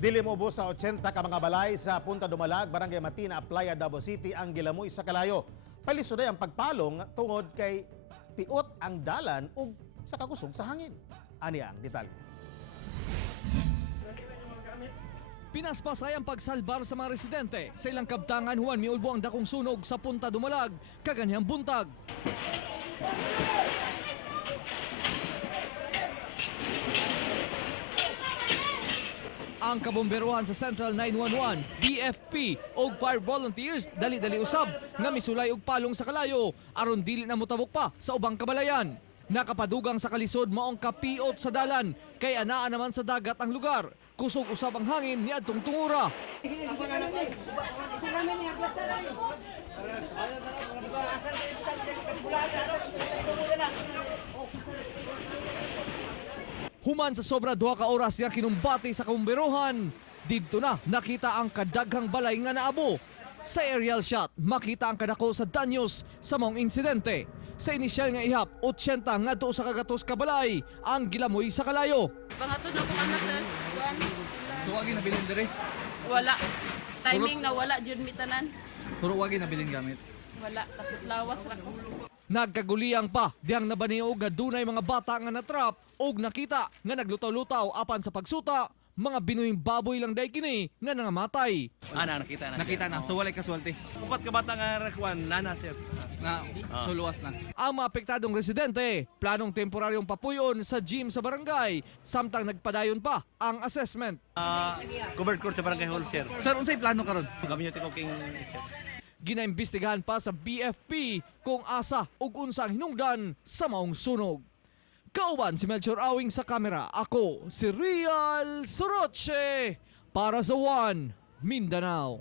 Dili mo sa 80 ka mga balay sa Punta Dumalag, Barangay Matina, Playa, Davao City ang gilamoy sa kalayo. Palisoday ang pagpalong tungod kay piot ang dalan ug sa kakusog sa hangin. Ani ang detalye. Pinaspasay ang pagsalbar sa mga residente sa ilang kabtangan Juan miulbo ang dakong sunog sa Punta Dumalag kaganyang buntag. Ang kabomberuhan sa Central 911, BFP o fire volunteers dali-dali usab nga misulay og palong sa kalayo aron dili na motabok pa sa ubang kabalayan. Nakapadugang sa kalisod maong kapiot sa dalan kay anaa naman sa dagat ang lugar. Kusog usab ang hangin ni adtong tungura. Human sa sobra 2 ka oras nga kinumbati sa kabomberuhan, didto na nakita ang kadaghang balay nga naabo. Sa aerial shot, makita ang kadako sa danyos sa maong insidente. Sa inisyal nga ihap, 80 nga do sa kagatos ka balay ang gilamoy sa kalayo. Pangatod na kung anak sir. Tuwagi na bilin dire. Wala. Timing na wala jud mitanan. Puro wagi na bilin gamit. Wala. Tapos lawas ra ko. Nagkaguliyang pa dihang nabaniog nga dunay mga bata nga natrap og nakita nga naglutaw-lutaw apan sa pagsuta mga binuhing baboy lang day kini nga nangamatay. Nakita na. Nakita na, so walay kaswerte. Upat ka bata nga rakwan, nana sir. Na suluwas na. Ang mga apektadong residente, planong temporaryong papuyon sa gym sa barangay, samtang nagpadayon pa ang assessment. Covered court sa barangay hall sir. Sir, unsay plano karon? Community cooking. Ginaimbestigahan pa sa BFP kung asa ug unsa ang hinungdan sa maong sunog. Kauban si Melchor Awing sa kamera, ako si Real Soroche para sa One Mindanao.